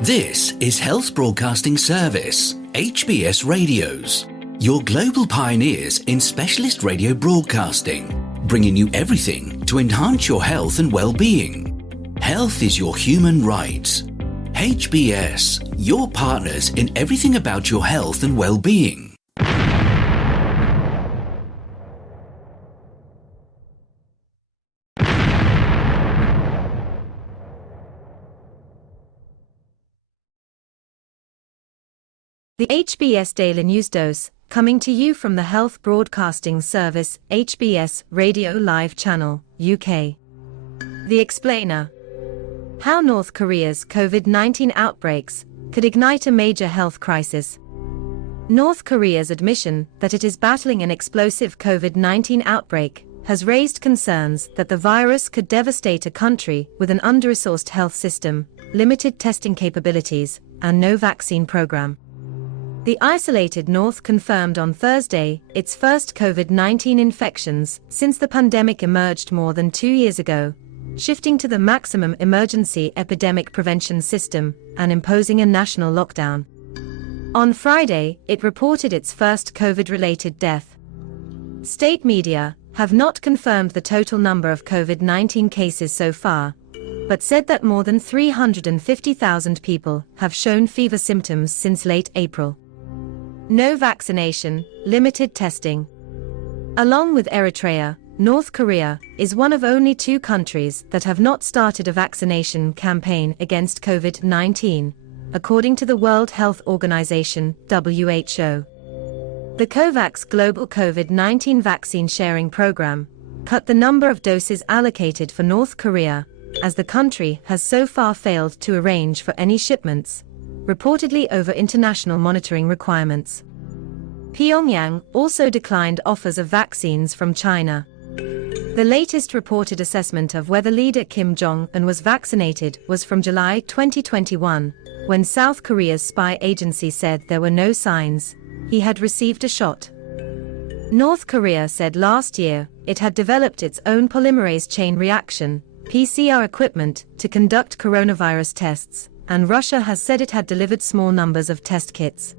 This is Health Broadcasting Service HBS Radios, your global pioneers in specialist radio broadcasting, bringing you everything to enhance your health and well-being. Health is your human right. HBS, your partners in everything about your health and well-being. The HBS Daily News Dose, coming to you from the Health Broadcasting Service HBS Radio Live Channel, UK. The Explainer. How North Korea's COVID-19 outbreaks could ignite a major health crisis. North Korea's admission that it is battling an explosive COVID-19 outbreak has raised concerns that the virus could devastate a country with an under-resourced health system, limited testing capabilities, and no vaccine program. The isolated North confirmed on Thursday its first COVID-19 infections since the pandemic emerged more than 2 years ago, shifting to the maximum emergency epidemic prevention system and imposing a national lockdown. On Friday, it reported its first COVID-related death. State media have not confirmed the total number of COVID-19 cases so far, but said that more than 350,000 people have shown fever symptoms since late April. No vaccination, limited testing. Along with Eritrea, North Korea is one of only 2 countries that have not started a vaccination campaign against COVID-19, according to the World Health Organization, WHO. The COVAX Global COVID-19 Vaccine Sharing Program cut the number of doses allocated for North Korea, as the country has so far failed to arrange for any shipments, reportedly over international monitoring requirements. Pyongyang also declined offers of vaccines from China. The latest reported assessment of whether leader Kim Jong-un was vaccinated was from July 2021, when South Korea's spy agency said there were no signs he had received a shot. North Korea said last year it had developed its own polymerase chain reaction (PCR) equipment to conduct coronavirus tests, and Russia has said it had delivered small numbers of test kits.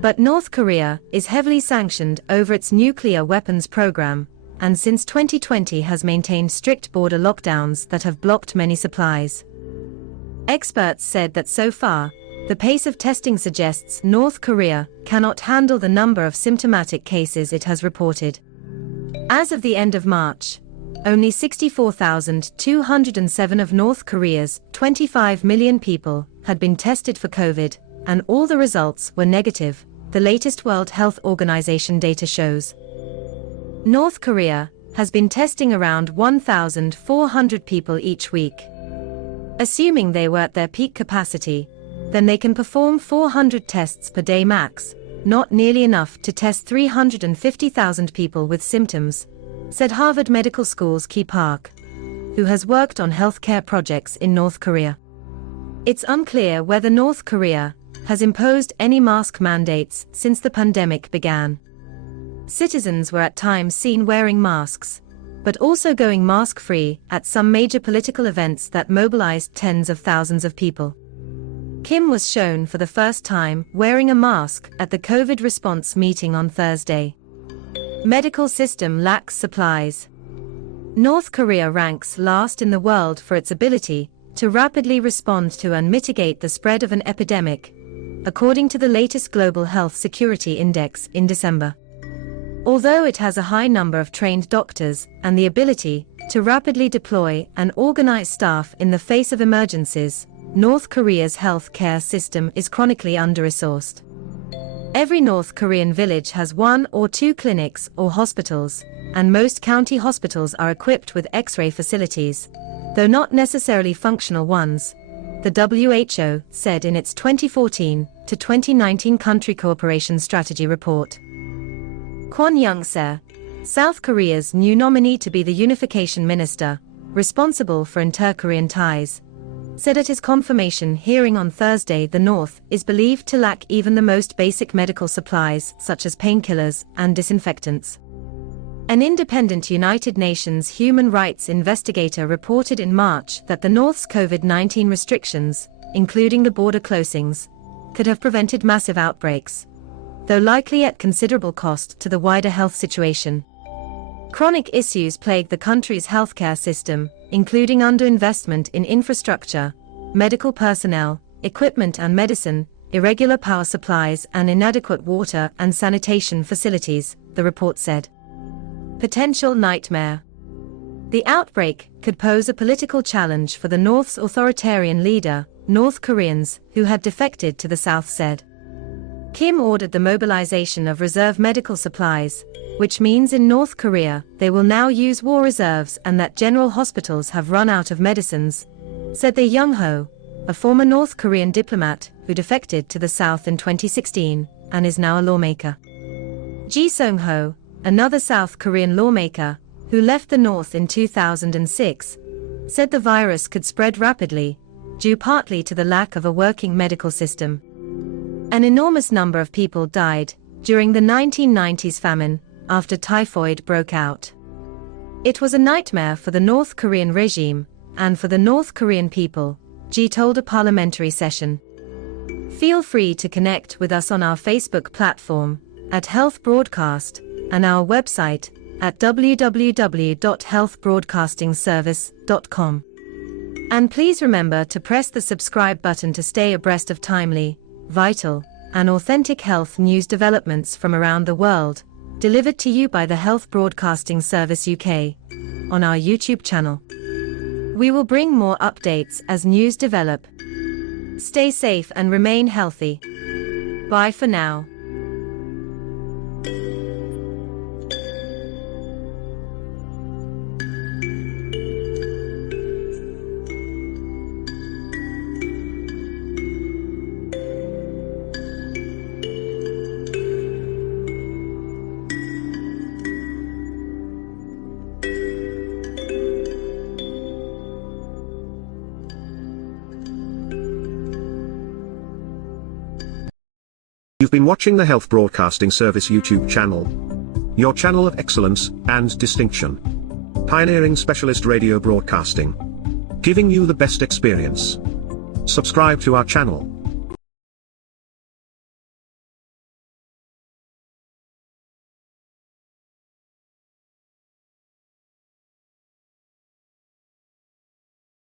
But North Korea is heavily sanctioned over its nuclear weapons program, and since 2020 has maintained strict border lockdowns that have blocked many supplies. Experts said that so far, the pace of testing suggests North Korea cannot handle the number of symptomatic cases it has reported. As of the end of March, only 64,207 of North Korea's 25 million people had been tested for COVID, and all the results were negative, the latest World Health Organization data shows. North Korea has been testing around 1,400 people each week. Assuming they were at their peak capacity, then they can perform 400 tests per day max, not nearly enough to test 350,000 people with symptoms, said Harvard Medical School's Ki Park, who has worked on healthcare projects in North Korea. It's unclear whether North Korea has imposed any mask mandates since the pandemic began. Citizens were at times seen wearing masks, but also going mask-free at some major political events that mobilized tens of thousands of people. Kim was shown for the first time wearing a mask at the COVID response meeting on Thursday. Medical system lacks supplies. North Korea ranks last in the world for its ability to rapidly respond to and mitigate the spread of an epidemic, according to the latest Global Health Security Index in December. Although it has a high number of trained doctors and the ability to rapidly deploy and organize staff in the face of emergencies, North Korea's health care system is chronically under-resourced. Every North Korean village has 1 or 2 clinics or hospitals, and most county hospitals are equipped with X-ray facilities, though not necessarily functional ones, the WHO said in its 2014 to 2019 Country Cooperation Strategy report. Kwon Young-se, South Korea's new nominee to be the unification minister, responsible for inter-Korean ties, said at his confirmation hearing on Thursday the North is believed to lack even the most basic medical supplies such as painkillers and disinfectants. An independent United Nations human rights investigator reported in March that the North's COVID-19 restrictions, including the border closings, could have prevented massive outbreaks, though likely at considerable cost to the wider health situation. Chronic issues plague the country's healthcare system, including underinvestment in infrastructure, medical personnel, equipment and medicine, irregular power supplies and inadequate water and sanitation facilities, the report said. Potential nightmare. The outbreak could pose a political challenge for the North's authoritarian leader, North Koreans who had defected to the South said. Kim ordered the mobilization of reserve medical supplies, which means in North Korea they will now use war reserves and that general hospitals have run out of medicines, said Tae Young-ho, a former North Korean diplomat who defected to the South in 2016 and is now a lawmaker. Ji Song-ho, another South Korean lawmaker who left the North in 2006, said the virus could spread rapidly, due partly to the lack of a working medical system. An enormous number of people died during the 1990s famine after typhoid broke out. It was a nightmare for the North Korean regime and for the North Korean people, Ji told a parliamentary session. Feel free to connect with us on our Facebook platform at Health Broadcast and our website at www.healthbroadcastingservice.com. And please remember to press the subscribe button to stay abreast of timely, vital, and authentic health news developments from around the world, delivered to you by the Health Broadcasting Service UK on our YouTube channel. We will bring more updates as news develop. Stay safe and remain healthy. Bye for now. You've been watching the Health Broadcasting Service YouTube channel. Your channel of excellence and distinction. Pioneering specialist radio broadcasting. Giving you the best experience. Subscribe to our channel.